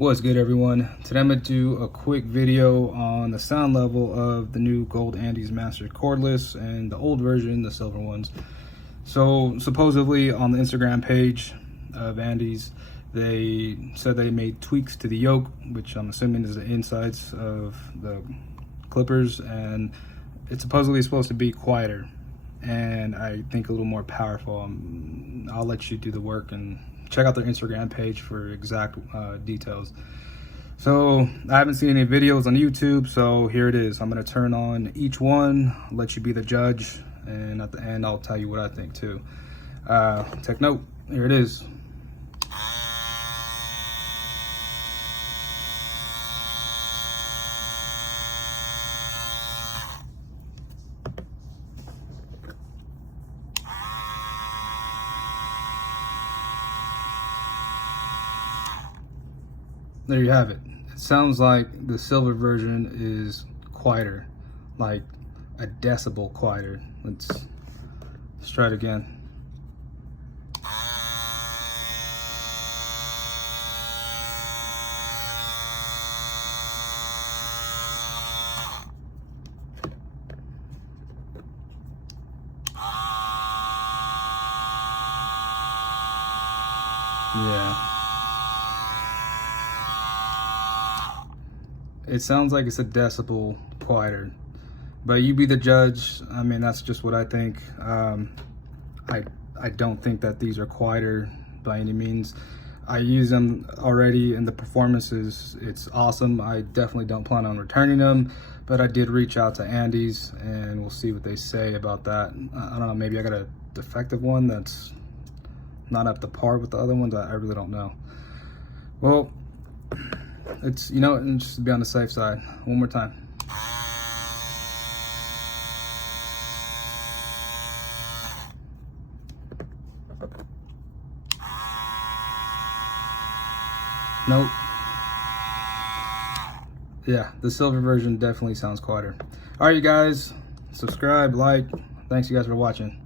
What's good, everyone? Today I'm going to do a quick video on the sound level of the new gold Andis mastered cordless and the old version, the silver ones. So supposedly on the Instagram page of Andis, they said they made tweaks to the yoke, which I'm assuming is the insides of the clippers, and it's supposedly supposed to be quieter and I think a little more powerful. I'll let you do the work and check out their Instagram page for exact details. So I haven't seen any videos on YouTube, so here it is. I'm gonna turn on each one, let you be the judge, and at the end I'll tell you what I think too. Take note, here it is. There you have it. It sounds like the silver version is quieter, like a decibel quieter. Let's try it again. Yeah. It sounds like it's a decibel quieter, but you be the judge. I mean, that's just what I think. I don't think that these are quieter by any means. I use them already and the performances, it's awesome. I definitely don't plan on returning them, but I did reach out to Andis and we'll see what they say about that. I don't know, maybe I got a defective one that's not up to par with the other ones. I really don't know. Well, it's, you know, and just to be on the safe side, one more time. Nope. Yeah, the silver version definitely sounds quieter. All right, you guys, subscribe, like. Thanks you guys for watching.